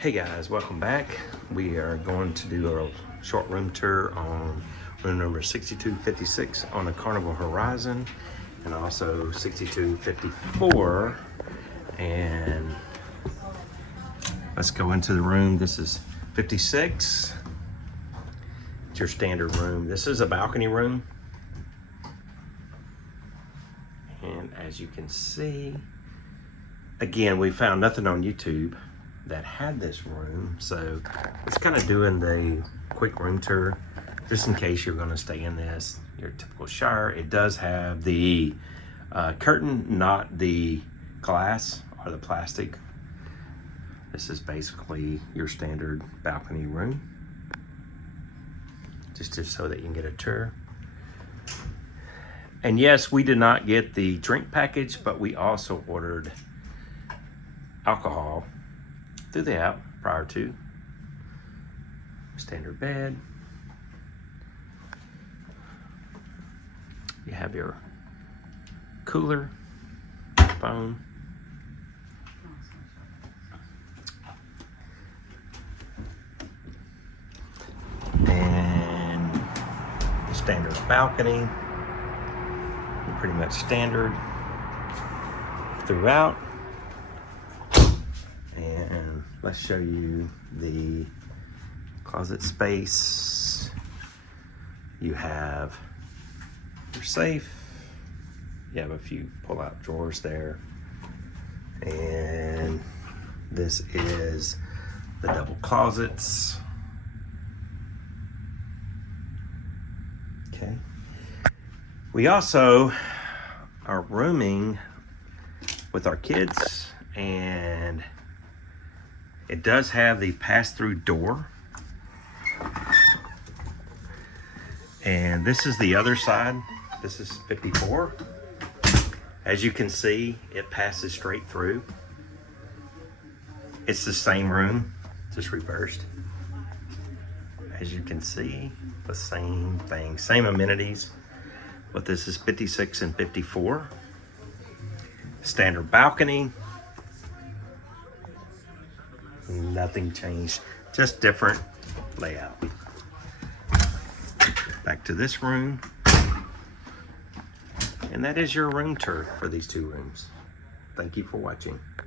Hey guys, welcome back. We are going to do a short room tour on room number 6256 on the Carnival Horizon, and also 6254. And let's go into the room. This is 56. It's your standard room. This is a balcony room. And as you can see, again, we found nothing on YouTube that had this room, so it's kind of doing the quick room tour just in case you're going to stay in this, your typical shower. It does have the curtain, not the glass or the plastic. This is basically your standard balcony room, just so that you can get a tour. And yes, we did not get the drink package, but we also ordered alcohol through the app prior to. Standard bed. You have your cooler, phone. And the standard balcony. Pretty much standard throughout. And let's show you the closet space. You have your safe. You have a few pull-out drawers there. And this is the double closets. Okay. We also are rooming with our kids, and it does have the pass-through door. And this is the other side. This is 54. As you can see, it passes straight through. It's the same room, just reversed. As you can see, the same thing, same amenities. But this is 56 and 54. Standard balcony. Nothing changed, just different layout. Back to this room. And that is your room tour for these two rooms. Thank you for watching.